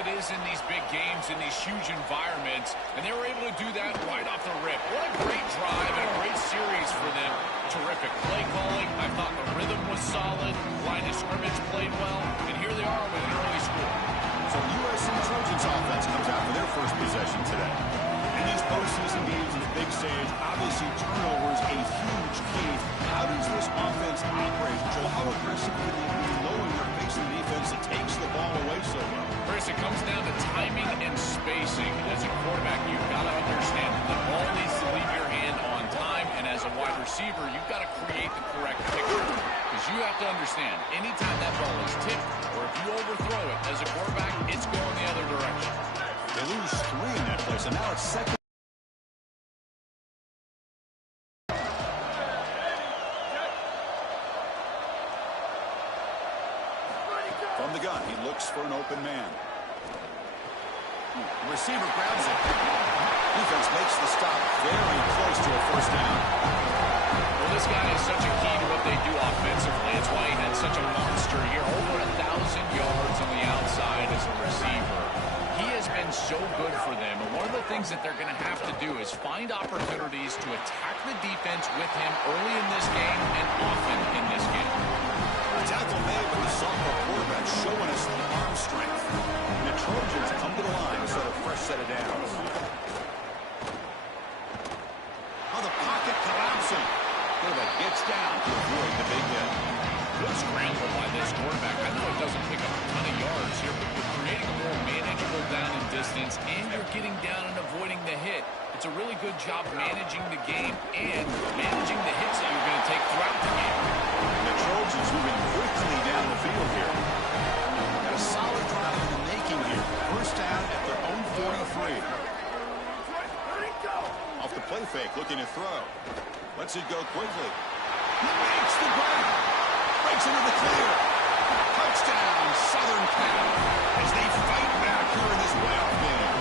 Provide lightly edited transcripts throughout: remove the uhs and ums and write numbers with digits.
it is in these big games, in these huge environments, and they were able to do that right off the rip. What a great drive and a great series for them. Terrific play calling. I thought the rhythm was solid. Line of scrimmage played well, and here they are with an early score. So USC Trojans offense comes out for their first possession today. In these postseason games, this big stage, obviously turnovers a huge key. How does this offense operate? Joe, how aggressive can they be knowing they're facing a defense that takes the ball away so well? Chris, it comes down to timing and spacing. As a quarterback, you've got to understand the ball needs to leave your hand on time, and as a wide receiver, you've got to create the correct picture. Because you have to understand, anytime that ball is tipped, or if you overthrow it as a quarterback, it's going the other direction. They lose 3 in that place, and now it's second. From the gun, he looks for an open man. The receiver grabs it. Defense makes the stop very close to a first down. Well, this guy is such a key to what they do offensively. It's why he had such a monster year. Over 1,000 yards on the outside as a receiver. He has been so good for them. And one of the things that they're going to have to do is find opportunities to attack the defense with him early in this game and often in this game. Tackle made, but the sophomore quarterback showing us the arm strength. And the Trojans come to the line to set a fresh set of downs. Oh, the pocket collapsing. Quarterback gets down to avoid the big hit. Good scramble by this quarterback. I know it doesn't pick up a ton of yards here, but you're creating a more manageable down and distance, and you're getting down and avoiding the hit. It's a really good job managing the game and managing the hits that you're going to take throughout the game. The Trojans moving quickly down the field here. Got a solid drive in the making here. First down at their own 43. Off the play fake, looking to throw. Lets it go quickly. He makes the grab. Breaks into the clear. Touchdown, Southern Cal, as they fight back here in this playoff game.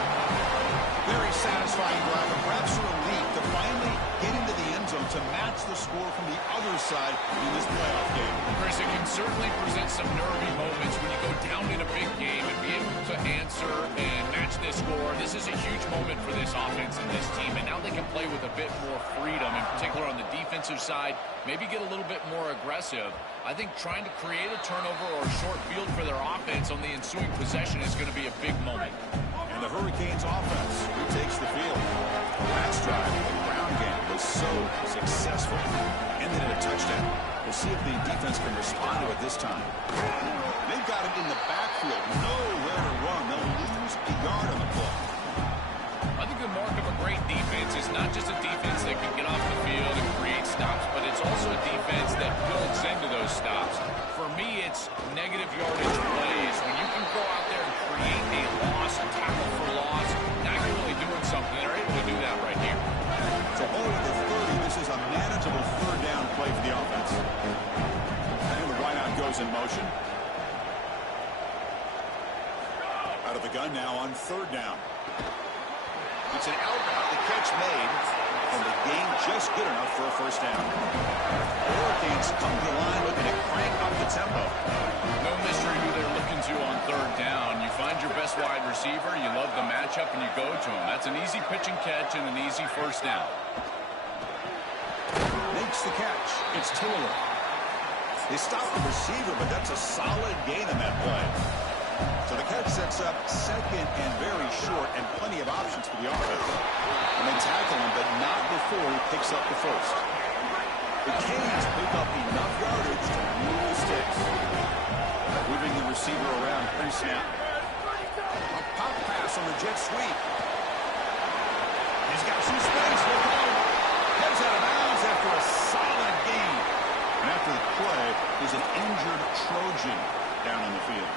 Very satisfying drive, and perhaps a relief to finally get into the end zone to match the score from the other side in this playoff game. Chris, it can certainly present some nervy moments when you go down in a big game and be able to answer and match this score. This is a huge moment for this offense and this team, and now they can play with a bit more freedom, in particular on the defensive side, maybe get a little bit more aggressive. I think trying to create a turnover or a short field for their offense on the ensuing possession is going to be a big moment. And the Hurricanes offense retakes the field. Last drive, the ground game was so successful. Ended in a touchdown. We'll see if the defense can respond to it this time. They've got him in the backfield. Nowhere to run. They'll lose a yard on the play. I think the mark of a great defense is not just a defense that can get off the field and create stops, but it's also a defense that builds into those stops. For me, it's negative yardage plays. When you can go out there and create a loss, a tackle for loss, now you're really doing something. They're able to do that right here. So ball at the 30. This is a manageable third down play for the offense. And the wideout goes in motion. Out of the gun now on third down. It's an out route, the catch made, and the gain just good enough for a first down. The Hurricanes come to the line looking to crank up the tempo. No mystery who they're looking to on third down. You find your best wide receiver, you love the matchup, and you go to him. That's an easy pitch and catch and an easy first down. Makes the catch. It's Taylor. They stop the receiver, but that's a solid gain in that play. So the catch sets up second and very short, and plenty of options for the offense. And they tackle him, but not before he picks up the first. The Canes pick up enough yardage to move the sticks. Moving the receiver around pre-snap. A pop pass on the jet sweep. He's got some space. Look out. Heads out of bounds after a solid gain. And after the play, there's an injured Trojan down on the field.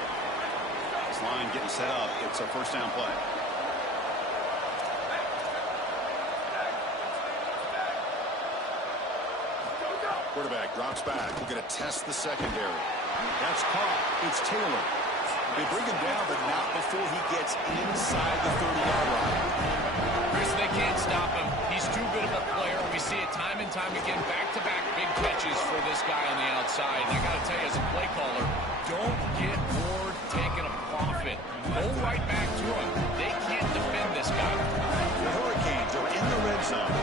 Line getting set up. It's a first down play. Quarterback drops back. We're going to test the secondary. That's caught. It's Taylor. They bring him down, but not before he gets inside the 30-yard line. Chris, they can't stop him. He's too good of a player. We see it time and time again. Back-to-back big catches for this guy on the outside. And I got to tell you, as a play caller, don't get bored taking a profit. go right back to him. They can't defend this guy. The Hurricanes are in the red zone.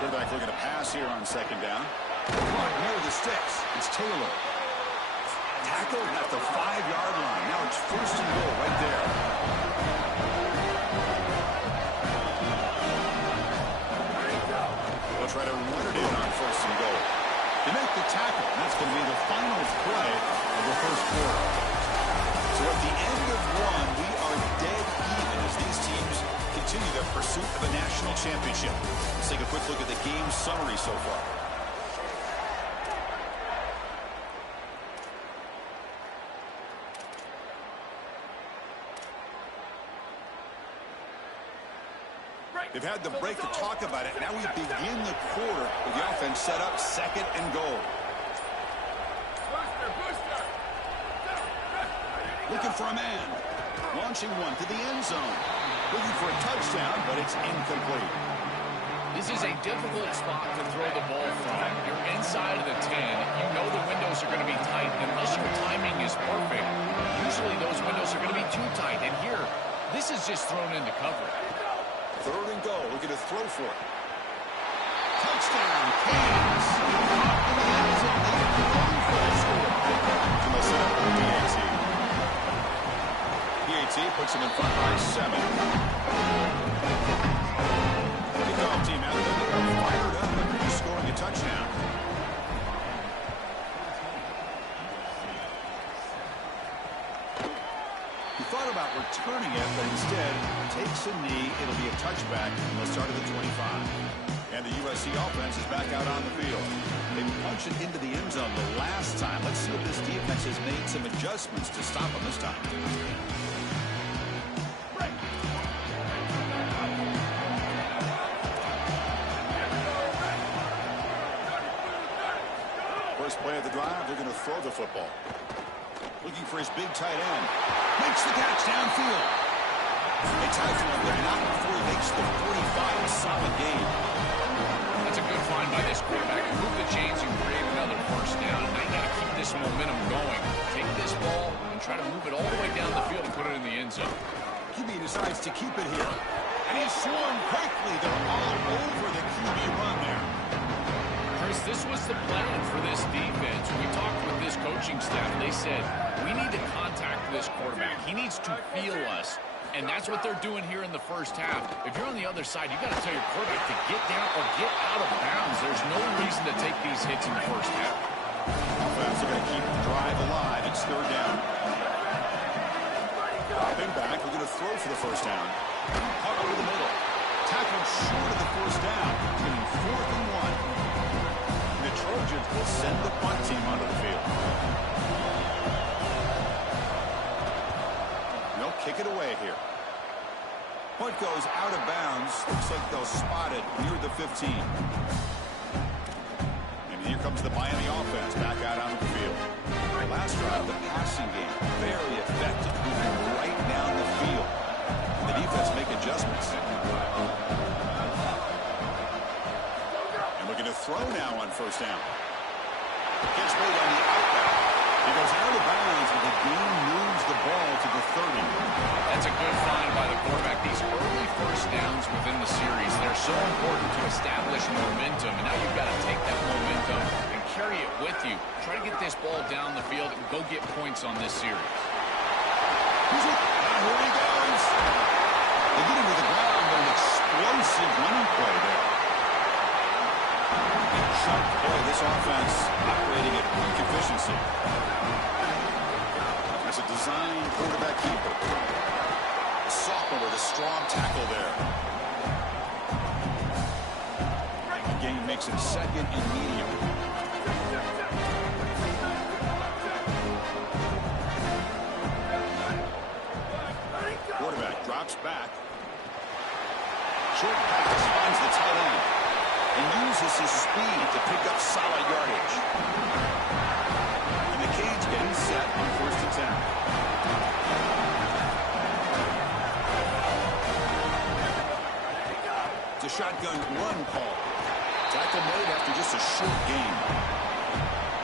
Quarterback looking to pass here on second down. Near the sticks. It's Taylor. Tackled at the 5-yard line. Now it's first and goal right there. They'll try to run it in on first and goal. They make the tackle, and that's going to be the final play of the first quarter. So at the end of one, we are dead even as these teams continue their pursuit of a national championship. Let's take a quick look at the game summary so far. They've had the break to talk about it. Now we begin the quarter with the offense set up second and goal. Looking for a man. Launching one to the end zone. Looking for a touchdown, but it's incomplete. This is a difficult spot to throw the ball from. You're inside of the 10. You know the windows are going to be tight. Unless your timing is perfect, usually those windows are going to be too tight. And here, this is just thrown into cover. Third and goal. Looking to throw for it. Touchdown, Canes. Caught in the end zone. They get the long for a score. And they'll set up with PAT. PAT puts them in front by 7. Kickoff team out there. They are fired up after scoring a touchdown. He thought about returning it, but instead takes a knee. It'll be a touchback, and they'll start at the 25. And the USC offense is back out on the field. They punched it into the end zone the last time. Let's see if this defense has made some adjustments to stop them this time. First play of the drive, they're going to throw the football. Looking for his big tight end. Makes the catch downfield. They tackle him, but not before he makes the 45. A solid game. That's a good find by this quarterback. You move the chains and create another first down. Now you got to keep this momentum going. Take this ball and try to move it all the way down the field and put it in the end zone. QB decides to keep it here. And he's swarmed quickly. They're all over the QB run there. Chris, this was the plan for this defense. We talked with this coaching staff. They said, we need to contact this quarterback. He needs to feel us. And that's what they're doing here in the first half. If you're on the other side, you got to tell your quarterback to get down or get out of bounds. There's no reason to take these hits in the first half. Offense are going to keep the drive alive. It's third down. Dropping back. We're going to throw for the first down. Caught over the middle. Tackled short of the first down. It's going to be 4th and 1. The Trojans will send the punt team onto the field. They'll kick it away here. Punt goes out of bounds. Looks like they'll spot it near the 15. And here comes the Miami offense back out on the field. Last drive, the passing game, very effective, moving right down the field. And the defense make adjustments. Looking to throw now on first down. Gets made on the outback. He goes out of bounds, and the game moves the ball to the 30. That's a good find by the quarterback. These early first downs within the series, they're so important to establish momentum. And now you've got to take that momentum and carry it with you. Try to get this ball down the field and go get points on this series. Here he goes. They get him to the ground, but an explosive running play there. Boy, this offense operating at peak efficiency. As a design quarterback keeper. A sophomore with a strong tackle there. The game makes it second and medium. Quarterback drops back. Short pass finds the tight end. And uses his speed to pick up solid yardage. And the Canes getting set on first and 10. It's a shotgun run call. Tackle made after just a short game.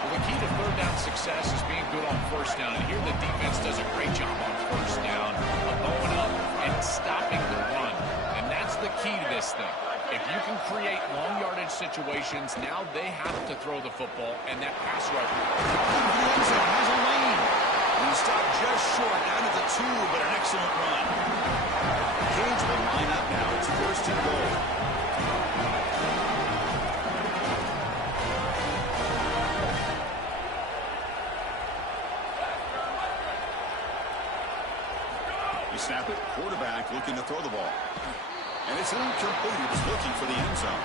Well, the key to third down success is being good on first down. And here the defense does a great job on first down of going up and stopping the run. And that's the key to this thing. If you can create long yardage situations, now they have to throw the football, and that pass rush. The end zone has a lane. He stopped just short out of the 2, but an excellent run. Canes will line up now. It's first and goal. You snap it, quarterback looking to throw the ball. And it's incomplete. He was looking for the end zone.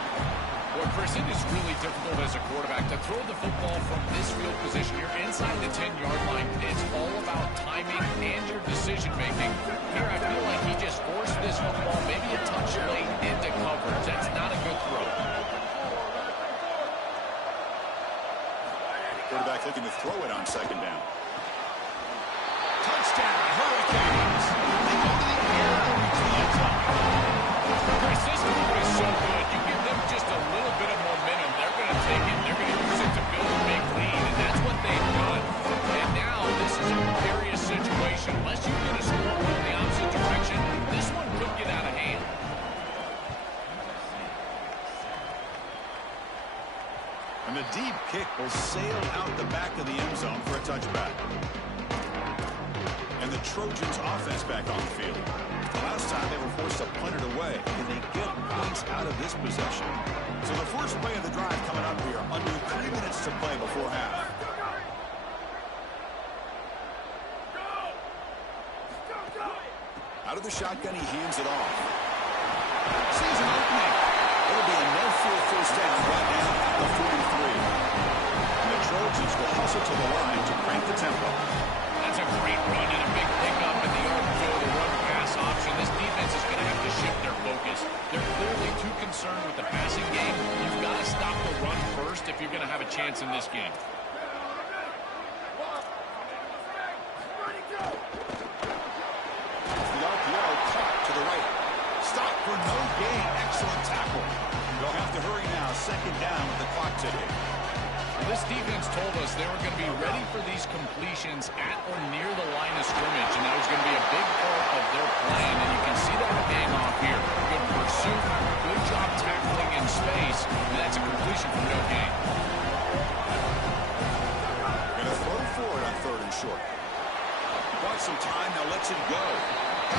Well, Chris, it is really difficult as a quarterback to throw the football from this field position. You're inside the 10-yard line. It's all about timing and your decision-making. Here, I feel like he just forced this football maybe a touch late into coverage. That's not a good throw. Quarterback looking to throw it on second down. Touchdown, Hurricanes. They go to the air to reach the end zone. Chris, this move is so good. You give them just a little bit of momentum. They're going to take it. They're going to use it to build a big lead, and that's what they've done. And now this is a precarious situation. Unless you get a score in the opposite direction, this one could get out of hand. And the deep kick will sail out the back of the end zone for a touchback. And the Trojans offense back on the field. Last time they were forced to punt it away. Can they get points out of this possession? So the first play of the drive coming up here. Under 3 minutes to play before half. Out of the shotgun, he hands it off. Sees an opening. It'll be a no-full first down right now at the 43. And the Trojans will hustle to the line to crank the tempo. That's a great run and a big pickup in the yard to the run-pass option. This defense is going to have to shift their focus. They're clearly too concerned with the passing game. You've got to stop the run first if you're going to have a chance in this game. The RPO caught to the right. Stop for no gain. Excellent tackle. They'll have to hurry now. Second down with the clock ticking. This defense told us they were going to be ready for these completions at or near the line of scrimmage, and that was going to be a big part of their plan, and you can see that paying off here. Good pursuit, good job tackling in space, and that's a completion for no gain. Going to throw forward on third and short. Bought some time, now lets it go.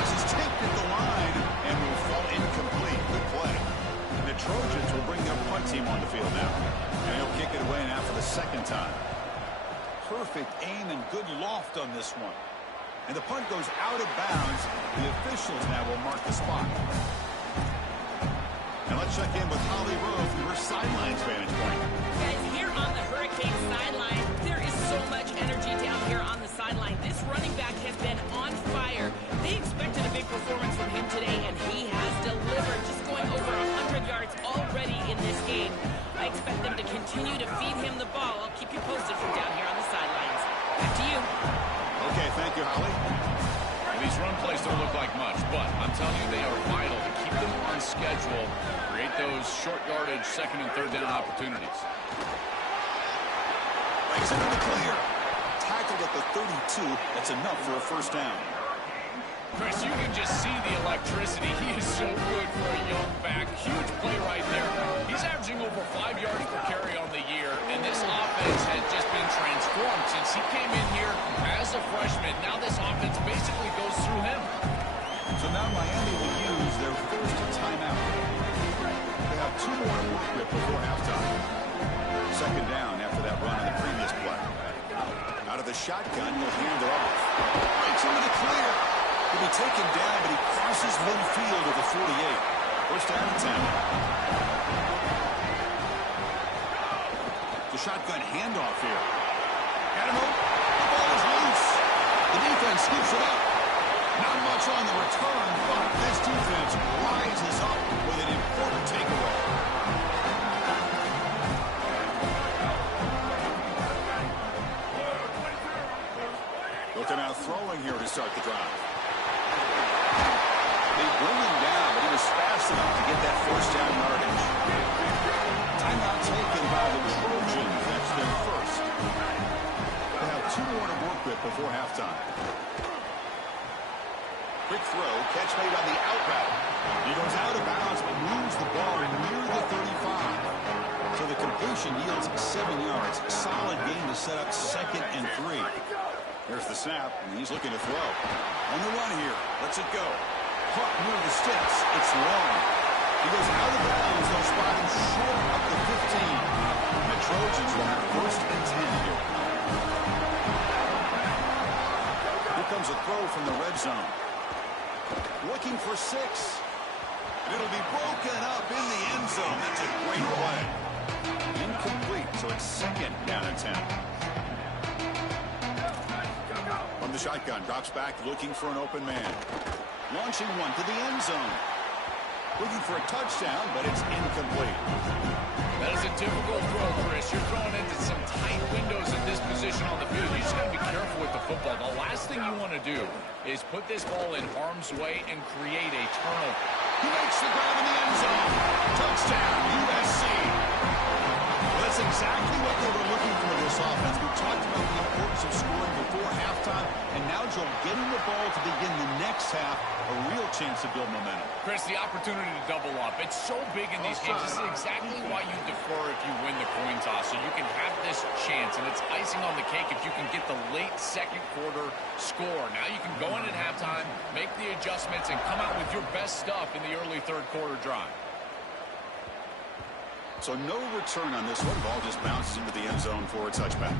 Has his tipped at the line, and will fall incomplete. Good play. And the Trojans will bring their punt team on the field now. And he'll kick it away now for the second time. Perfect aim and good loft on this one. And the punt goes out of bounds. The officials now will mark the spot. And let's check in with Holly Rowe from her sidelines vantage point. Guys, here on the Hurricane sideline, there is so much energy down here on the sideline. This running back has been on fire. They expected a big performance from him today, and he has delivered. Just going over 100 yards already in this game. I expect them to continue to feed him the ball. I'll keep you posted from down here on the sidelines. Back to you. Okay, thank you, Holly. And these run plays don't look like much, but I'm telling you, they are vital to keep them on schedule, create those short yardage second and third down opportunities. Breaks into the clear. Tackled at the 32. That's enough for a first down. Chris, you can just see the electricity. He is so good for a young back. Huge play right there. He's averaging over 5 yards per carry on the year, and this offense has just been transformed since he came in here as a freshman. Now this offense basically goes through him. So now Miami will use their first timeout. They have 2 more to work with before halftime. Second down after that run on the previous play. Out of the shotgun, he'll hand it off. Breaks into the clear. He'll be taken down, but he crosses midfield at the 48. First down and 10. The shotgun handoff here. Got him open. The ball is loose. The defense scoops it up. Not much on the return, but this defense rises up with an important takeaway. Looking out throwing here to start the drive. They bring him down, but he was fast enough to get that first down yardage. Timeout taken by the Trojans. That's their first. bit before halftime. Quick throw, catch made on the out route. He goes out of bounds, but moves the ball near the 35. So the completion yields 7 yards. Solid gain to set up 2nd and 3. There's the snap, and he's looking to throw. On the run here, lets it go. Caught near the sticks. It's long. He goes out of bounds. They'll spot him short up the 15. And the Trojans will have 1st and 10 here. Here comes a throw from the red zone. Looking for 6. It'll be broken up in the end zone. That's a great play. Incomplete, so it's 2nd down and 10. From the shotgun, drops back, looking for an open man. Launching one to the end zone. Looking for a touchdown, but it's incomplete. That is a difficult throw, Chris. You're throwing into some tight windows in this position on the field. You just got to be careful with the football. The last thing you want to do is put this ball in harm's way and create a turnover. He makes the grab in the end zone. Touchdown, USC. Well, that's exactly what they were looking for this offense. We talked about the importance of scoring before halftime, and now, Joel, getting the ball to begin the next half, a real chance to build momentum. Chris, the opportunity to double up. It's so big in these games. This is exactly why you defer if you win the coin toss, so you can have this chance, and it's icing on the cake if you can get the late 2nd quarter score. Now you can go in at halftime, make the adjustments, and come out with your best stuff in the early 3rd quarter drive. So no return on this one. Ball just bounces into the end zone for a touchback.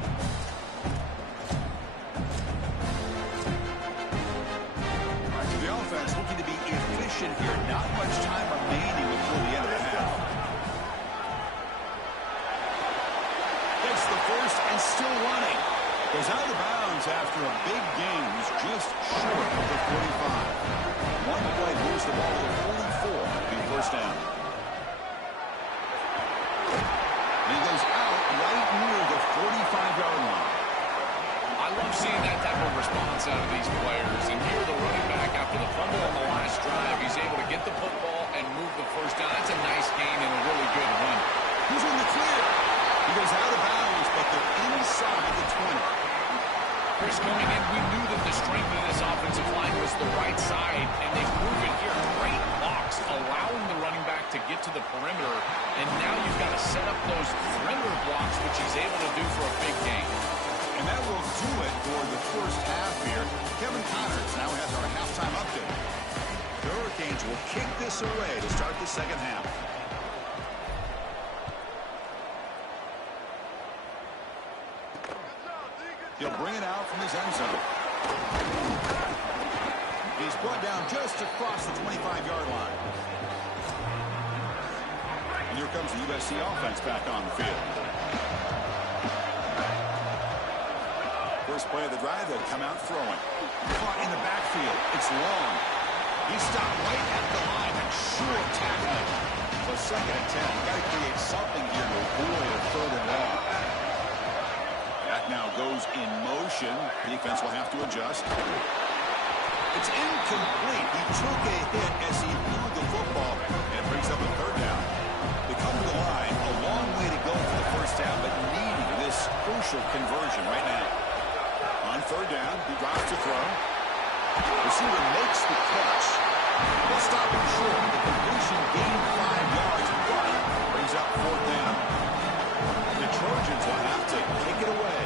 The offense looking to be efficient here. Not much time remaining before the end of the half. Gets the first and still running. Goes out of bounds after a big gain. He's just short of the 45. One play moves the ball to the 44. It'll be 1st down. And he goes out right near the 45-yard line. I love seeing that type of response out of these players. And here the running back, after the fumble on the last drive, he's able to get the football and move the 1st down. That's a nice gain and a really good run. He's in the clear. He goes out of bounds, but they're inside the 20. Chris, coming in, we knew that the strength of this offensive line was the right side, and they've proven here. Great blocks, allowing the running back to get to the perimeter, and now you've got to set up those perimeter blocks, which he's able to do for a big gain. And that will do it for the 1st half here. Kevin Connors now has our halftime update. The Hurricanes will kick this away to start the 2nd half. He'll bring it out from his end zone. He's brought down just across the 25-yard line. And here comes the USC offense back on the field. First play of the drive, they'll come out throwing. Caught in the backfield. It's long. He stopped right at the line and short tackling. So 2nd and 10. Got to create something here to avoid a 3rd and long. That now goes in motion. Defense will have to adjust. It's incomplete. He took a hit as he threw the football, and it brings up a 3rd down. They come to the line. A long way to go for the 1st down, but needing this crucial conversion right now. On 3rd down, he drops to throw. Receiver makes the catch. They'll stop him short. The completion gained 5 yards, but brings up 4th down. The Trojans will have to kick it away.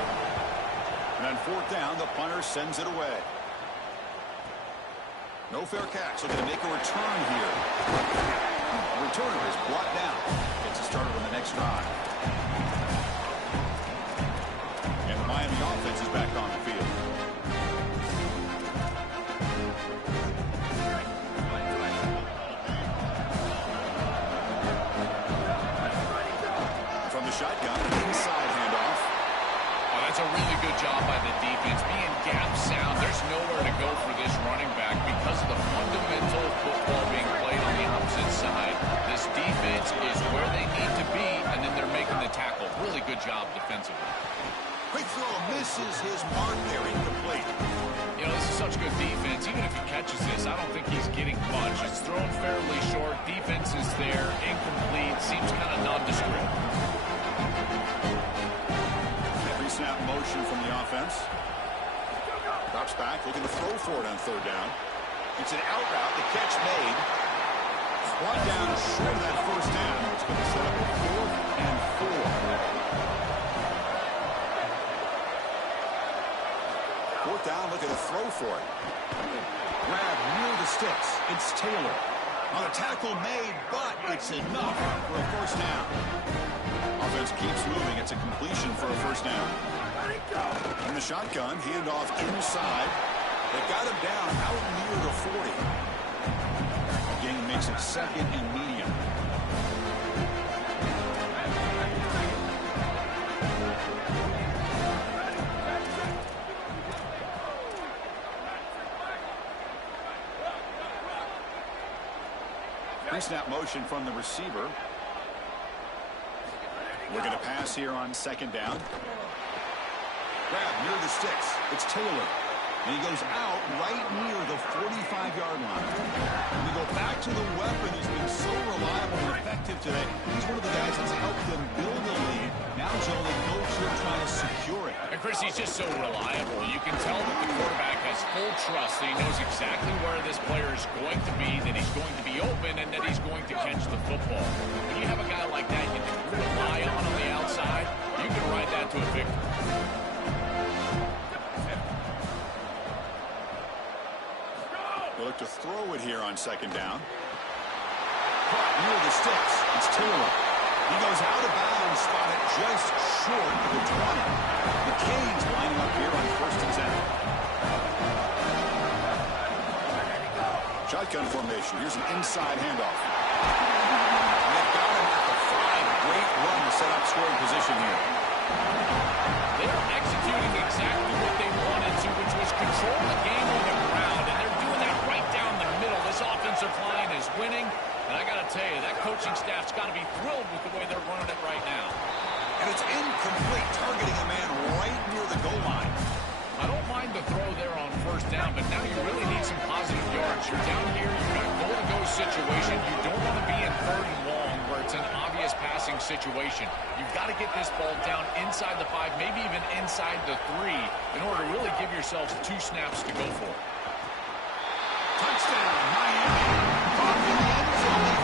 And on 4th down, the punter sends it away. No fair catch. Looking to make a return here. The returner is brought down. Gets a started on the next drive. And the Miami offense is back on the field. From the shotgun, inside handoff. Oh, that's a really good job by the defense. Being gap sound, there's nowhere to go for this running back because of the fundamental football being played on the opposite side. This defense is where they need to be, and then they're making the tackle. Really good job defensively. Quick throw misses his mark there, incomplete. You know, this is such good defense. Even if he catches this, I don't think he's getting much. It's thrown fairly short. Defense is there. Incomplete. Seems kind of nondescript. Every snap motion from the offense. Drops back, looking to throw for it on third down. It's an out route. The catch made. Brought down short of that first down. It's going to set up a 4th and 4. 4th down, looking to throw for it. Grab near the sticks. It's Taylor. On a tackle made, but it's enough for a first down. Offense keeps moving. It's a completion for a first down. In the shotgun, handoff inside. They got him down out near the 40. Gain makes it 2nd and medium. Pre-snap motion from the receiver. We're going to pass here on 2nd down. Grab near the sticks. It's Taylor. And he goes out right near the 45-yard line. And we go back to the weapon who's been so reliable and effective today. He's one of the guys that's helped them build a lead. Now, Joe, they go to trying to secure it. And Chris, he's just so reliable. You can tell that the quarterback has full trust that he knows exactly where this player is going to be, that he's going to be open, and that he's going to catch the football. When you have a guy like that you can rely on the outside, you can ride that to a victory. They look to throw it here on 2nd down. Caught near the sticks. It's Taylor. He goes out of bounds, spotted just short of the 20. The Canes lining up here on 1st and 10. Shotgun formation. Here's an inside handoff. And they've got him at the 5. Great run to set up scoring position here. They are executing exactly what they wanted to, which was control the game on the ground, and they're doing that right down the middle. This offensive line is winning, and I got to tell you, that coaching staff's got to be thrilled with the way they're running it right now. And it's incomplete, targeting a man right near the goal line. I don't mind the throw there on 1st down, but now you really need some positive yards. You're down here, you've got goal-to-go situation. You don't want to be in 3rd and long where it's an obvious passing situation. You've got to get this ball down inside the 5, maybe even inside the 3, in order to really give yourselves 2 snaps to go for it. Touchdown, Miami. Caught in the end zone.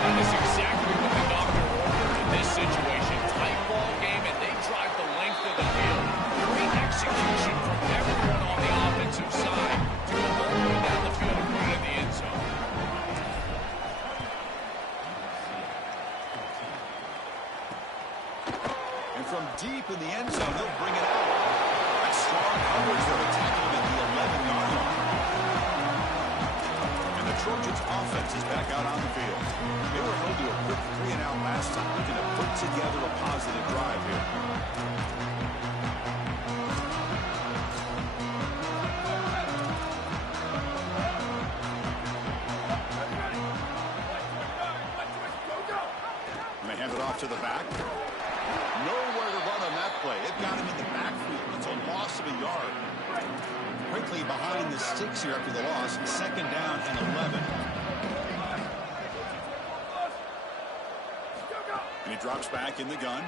That is exactly what the doctor ordered in this situation. Tight ball game, and they drive the length of the field. Great execution from everyone on the offensive side to go all the way down the field and put it in the end zone. And from deep in the end zone, they'll bring it out. That's strong coverage for the tackle at the 11-yard line. And the Trojans' offense is back out on the field. They were able to do a quick 3-and-out last time, looking to put together a positive drive here. And they hand it off to the back. Nowhere to run on that play. It got him in the backfield. It's a loss of a yard. Quickly behind the sticks here after the loss. 2nd down and 11. And he drops back in the gun.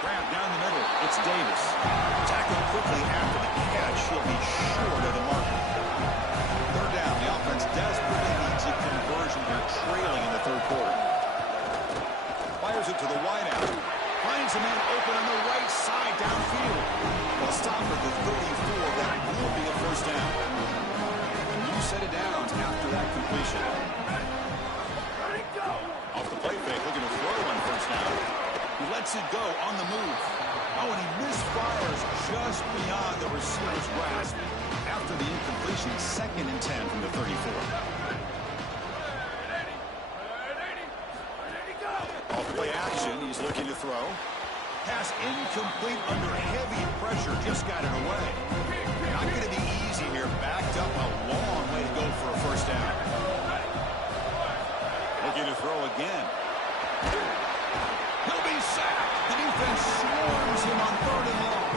Grab down the middle. It's Davis. Tackled quickly after the catch. He'll be short of the mark. 3rd down. The offense desperately needs a conversion. They're trailing in the 3rd quarter. Fires it to the wideout. Finds a man open on the right side downfield. They'll stop at the 34. That will be a first down. A new set of downs after that completion. Off the play fake, looking to throw on 1st down. He lets it go on the move. Oh, and he misfires just beyond the receiver's grasp. After the incompletion, 2nd and 10 from the 34. Off play action, he's looking to throw. Pass incomplete under heavy pressure, just got it away. Not going to be easy here, backed up a long way to go for a first down. Looking to throw again. He'll be sacked. The defense swarms him on 3rd and long.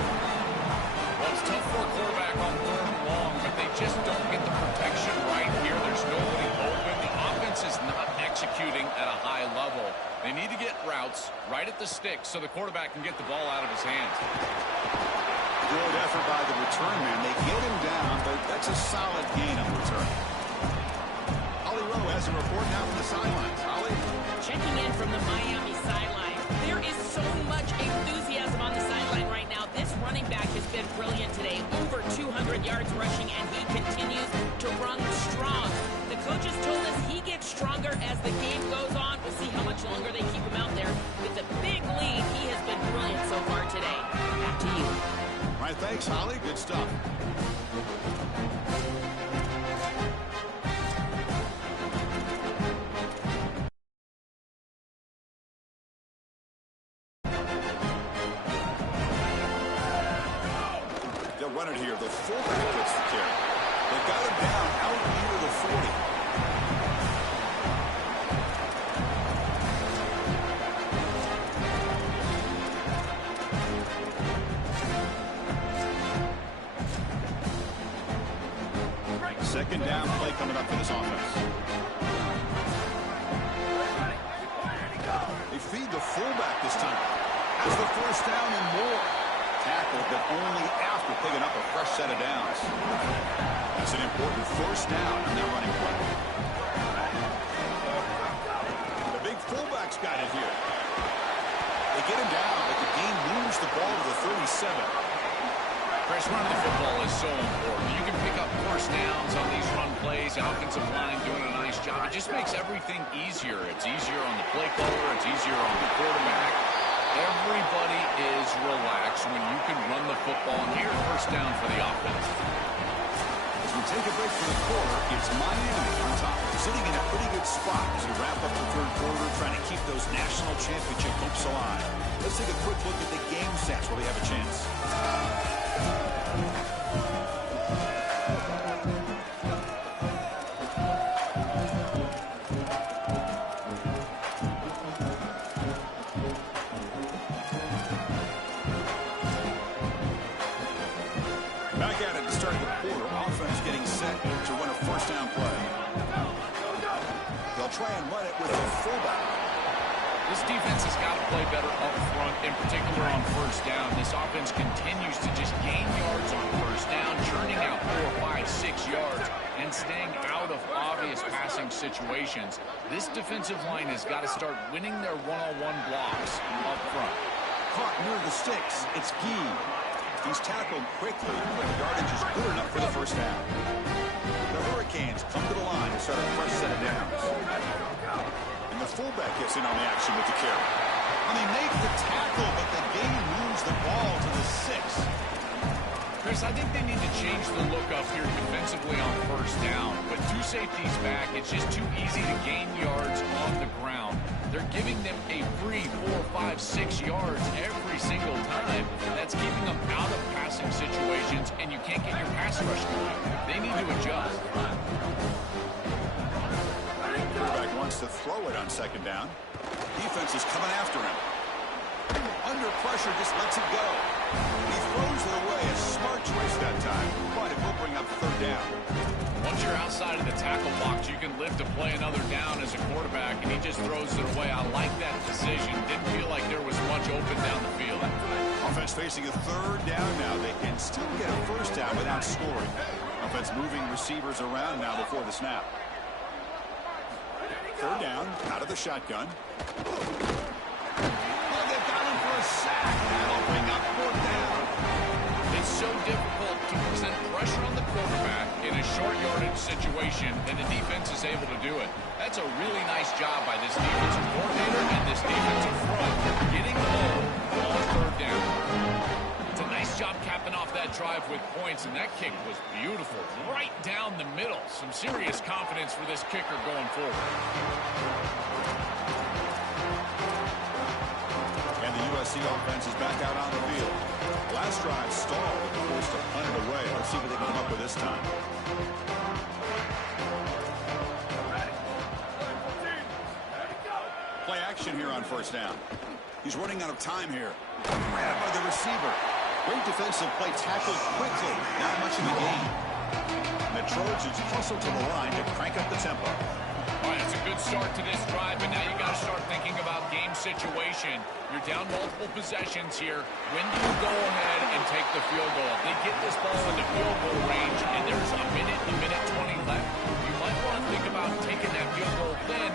Well, it's tough for a quarterback on 3rd and long, but they just don't get the protection right here. There's nobody open. The offense is not executing at a high level. They need to get routes right right at the sticks so the quarterback can get the ball out of his hands. Good effort by the return man. They get him down, but that's a solid gain on the return. Holly Rowe has a report now from the sidelines. Holly? Checking in from the Miami sideline. There is so much enthusiasm on the sideline right now. This running back has been brilliant today. Over 200 yards rushing, and he continues to run strong. The coaches told us he gets stronger as the game goes on. We'll see how much longer they keep him out there. With a big lead, he has been brilliant so far today. Back to you. All right, thanks, Holly. Good stuff. They'll run it here. The fullback gets the carry. They got him down out near the 40. Second down play coming up for this offense. They feed the fullback this time. Has the first down and more. Tackled, but only after picking up a fresh set of downs. That's an important first down on that running play. The big fullback's got it here. They get him down, but the game moves the ball to the 37. Chris, running the football is so important. You can pick up first downs on these run plays. The offensive line doing a nice job. It just makes everything easier. It's easier on the play caller. It's easier on the quarterback. Everybody is relaxed when you can run the football. And here's first down for the offense. As we take a break for the quarter, it's Miami on top. Sitting in a pretty good spot as we wrap up the third quarter, trying to keep those national championship hopes alive. Let's take a quick look at the game stats while we have a chance. Back at it to start the quarter. Offense getting set to run a first down play. They'll try and run it with a fullback. This defense has got to play better up front, in particular on first down. This offense continues to just gain yards on first down, churning out 4, 5, 6 yards, and staying out of obvious passing situations. This defensive line has got to start winning their one-on-one blocks up front. Caught near the sticks. It's Gee. He's tackled quickly, but the yardage is good enough for the first down. The Hurricanes come to the line to start a fresh set of downs. And the fullback gets in on the action with the carry. And they make the tackle, but the game moves the ball to the 6. Chris, I think they need to change the look up here defensively on first down. But two safeties back, it's just too easy to gain yards on the ground. They're giving them a free 4, 5, 6 yards every single time. That's keeping them out of passing situations, and you can't get your pass rush going. They need to adjust. Quarterback wants to throw it on second down. Defense is coming after him. Under pressure, just lets it go. He throws it away. A smart choice that time, but it will bring up third down. Once you're outside of the tackle box, you can live to play another down as a quarterback, and he just throws it away. I like that decision. Didn't feel like there was much open down the field. Offense facing a third down now. They can still get a first down without scoring. Offense moving receivers around now before the snap. Third down, out of the shotgun. Oh, they've got him for a sack. That'll bring up fourth down. It's so difficult to present pressure on the quarterback in a short yardage situation, and the defense is able to do it. That's a really nice job by this defensive coordinator and this defensive front, getting home on third down. It's a nice job capping off that drive with points, and that kick was beautiful. Right down the middle. Some serious confidence for this kicker going forward. And the USC offense is back out on the field. Last drive stalled, forced to punt it away. Let's see what they come up with this time. Play action here on first down. He's running out of time here. Grabbed by the receiver. Great defensive play, tackled quickly. Not much in the game. And the Trojans hustle to the line to crank up the tempo. All right, it's a good start to this drive, but now you got to start thinking about game situation. You're down multiple possessions here. When do you go ahead and take the field goal? If they get this ball into field goal range and there's a minute 20 left, you might want to think about taking that field goal then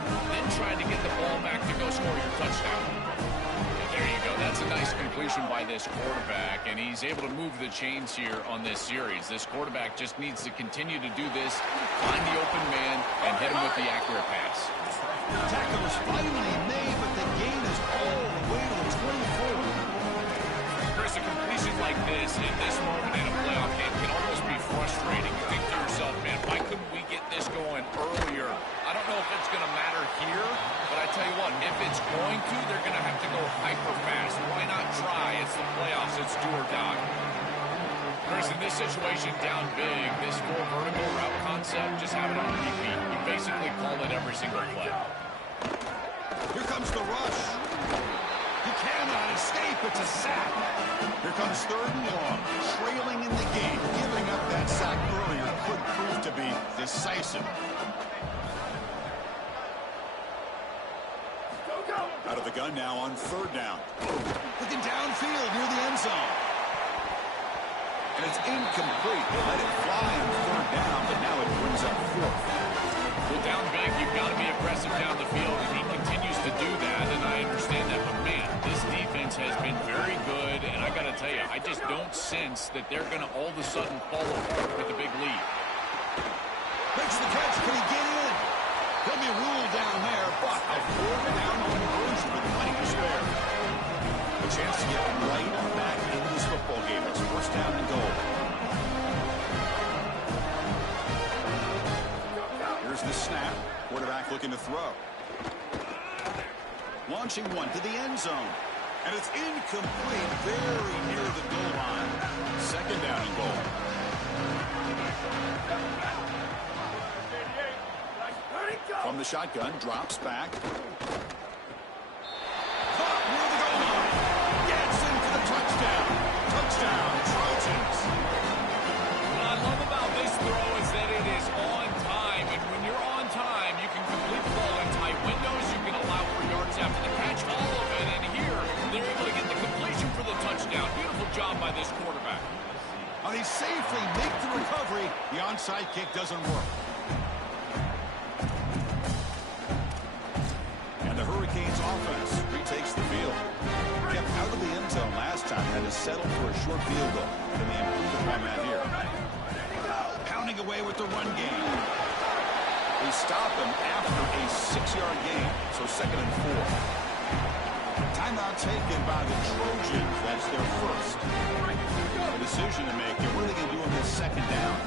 trying to get the ball back to go score your touchdown. There you go. That's a nice completion by this quarterback, and he's able to move the chains here on this series. This quarterback just needs to continue to do this, find the open man, and hit him with the accurate pass. Tackle is finally made, but the gain is all the way to the 24. Chris, a completion like this in this moment in a playoff game can almost be frustrating. You think to yourself, man, why couldn't we get this going earlier? I don't know if it's going to matter here, but I tell you what, if it's going to, they're going to have to go hyper fast. Why not try? It's the playoffs. It's do or die. Chris, in this situation down big, this full vertical route concept, just have it on repeat. You basically call it every single play. Here comes the rush. You cannot escape. It's a sack. Here comes 3rd and long. Trailing in the game. Giving up that sack earlier could prove to be decisive. Out of the gun now on 3rd down. Looking downfield near the end zone. And it's incomplete. They let it fly on 3rd down, but now it brings up 4th. Well, down big, you've got to be aggressive down the field, and he continues to do that, and I understand that. But, man, this defense has been very good, and I got to tell you, I just don't sense that they're going to all of a sudden fall apart with a big lead. Makes the catch. Can he get in? He'll be ruled down there, but a 4th down conversion with plenty to spare. A chance to get right back into this football game. It's 1st down and goal. Here's the snap. Quarterback looking to throw. Launching one to the end zone. And it's incomplete, very near the goal line. 2nd down and goal. From the shotgun, drops back. Caught near the goal line. Gets in for the touchdown. Touchdown, Trojans. What I love about this throw is that it is on time, and when you're on time, you can complete the ball in tight windows. You can allow for yards after the catch, all of it, and here they're able to get the completion for the touchdown. Beautiful job by this quarterback. They safely make the recovery. The onside kick doesn't work. And the Hurricanes offense retakes the field. Kept out of the end zone last time. Had to settle for a short field goal. Can they improve upon that here? Pounding away with the run game. They stop him after a 6-yard gain. So 2nd and 4. Timeout taken by the Trojans. That's their first. A decision to make. What are they going to do on this 2nd down?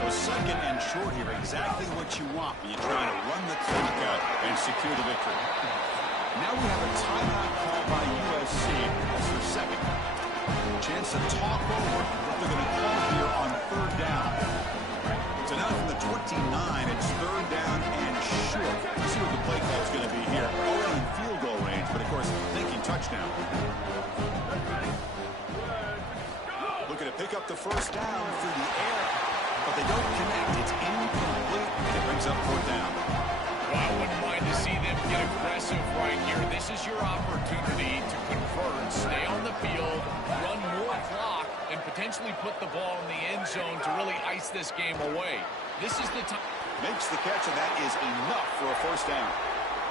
So 2nd and short here. Exactly what you want when you're trying to run the clock out and secure the victory. Now we have a timeout call by USC. That's their 2nd. Chance to talk over what they're going to call here on 3rd down. So now from the 29, it's 3rd down and short. Let's see what the play call is going to be here. Already in field goal range, but of course thinking touchdown. Looking to pick up the 1st down through the air, but they don't connect. It's incomplete, and it brings up 4th down. Well, I wouldn't mind to see them get aggressive right here. This is your opportunity to convert, stay on the field, run more clock, and potentially put the ball in the end zone to really ice this game away. This is the time. Makes the catch, and that is enough for a 1st down.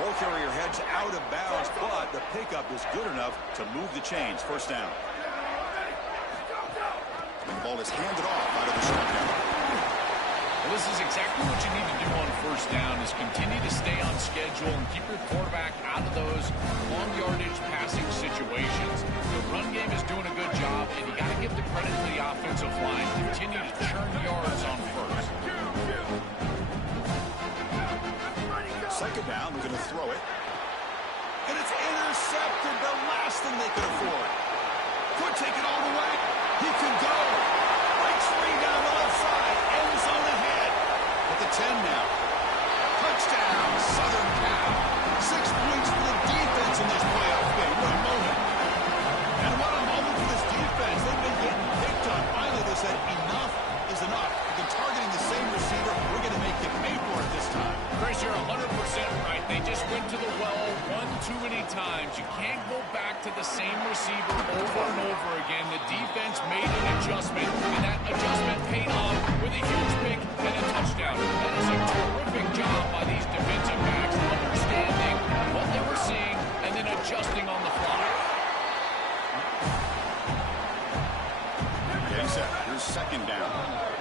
Ball carrier heads out of bounds, but the pickup is good enough to move the chains. 1st down. And the ball is handed off out of the shotgun. Well, this is exactly what you need to do on 1st down is continue to stay on schedule and keep your quarterback out of those long yardage passing situations. The run game is doing a good job, and you got to give the credit to the offensive line. Continue to churn yards on 1st. 2nd down, we're going to throw it. And it's intercepted, the last thing they could afford. Could take it all the way. He can go. Breaks free down the left side. End zone ahead. At the 10 now. Touchdown, Southern Cal. 6 points for the defense in this playoff game. What a moment. And what a moment for this defense. They've been getting picked on. Finally, they said enough is enough. thinking, targeting the same receiver, we're going to make him pay for it this time. Chris, you're 100% right. They just went to the well one too many times. You can't go back to the same receiver over and over again. The defense made an adjustment, and that adjustment paid off with a huge pick and a touchdown. That is a terrific job by these defensive backs, understanding what they were seeing and then adjusting on the fly. Getting set. Here's second down.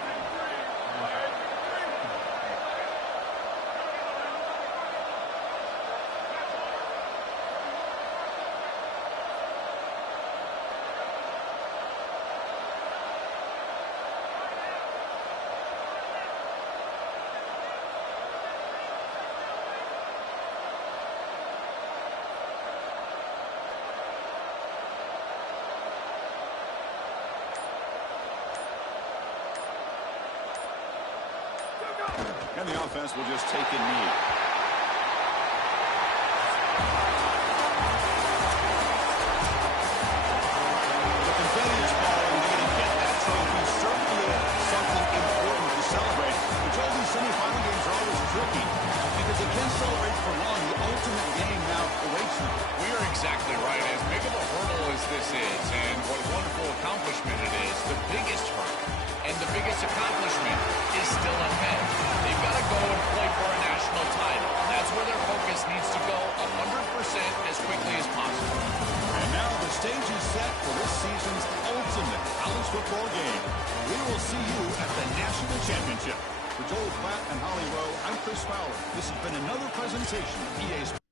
And the offense will just take a knee. The confetti is falling. They're going to get that trophy. Certainly something important to celebrate. We told these semifinal games are always tricky because they can't celebrate for long. The ultimate game now awaits them. We are exactly right. As big of a hurdle as this is, and what a wonderful accomplishment it is, the biggest hurdle and the biggest accomplishment is still ahead. They've got to go and play for a national title. That's where their focus needs to go 100% as quickly as possible. And now the stage is set for this season's ultimate college football game. We will see you at the national championship. For Joel Klatt and Holly Rowe, I'm Chris Fowler. This has been another presentation of EA Sports.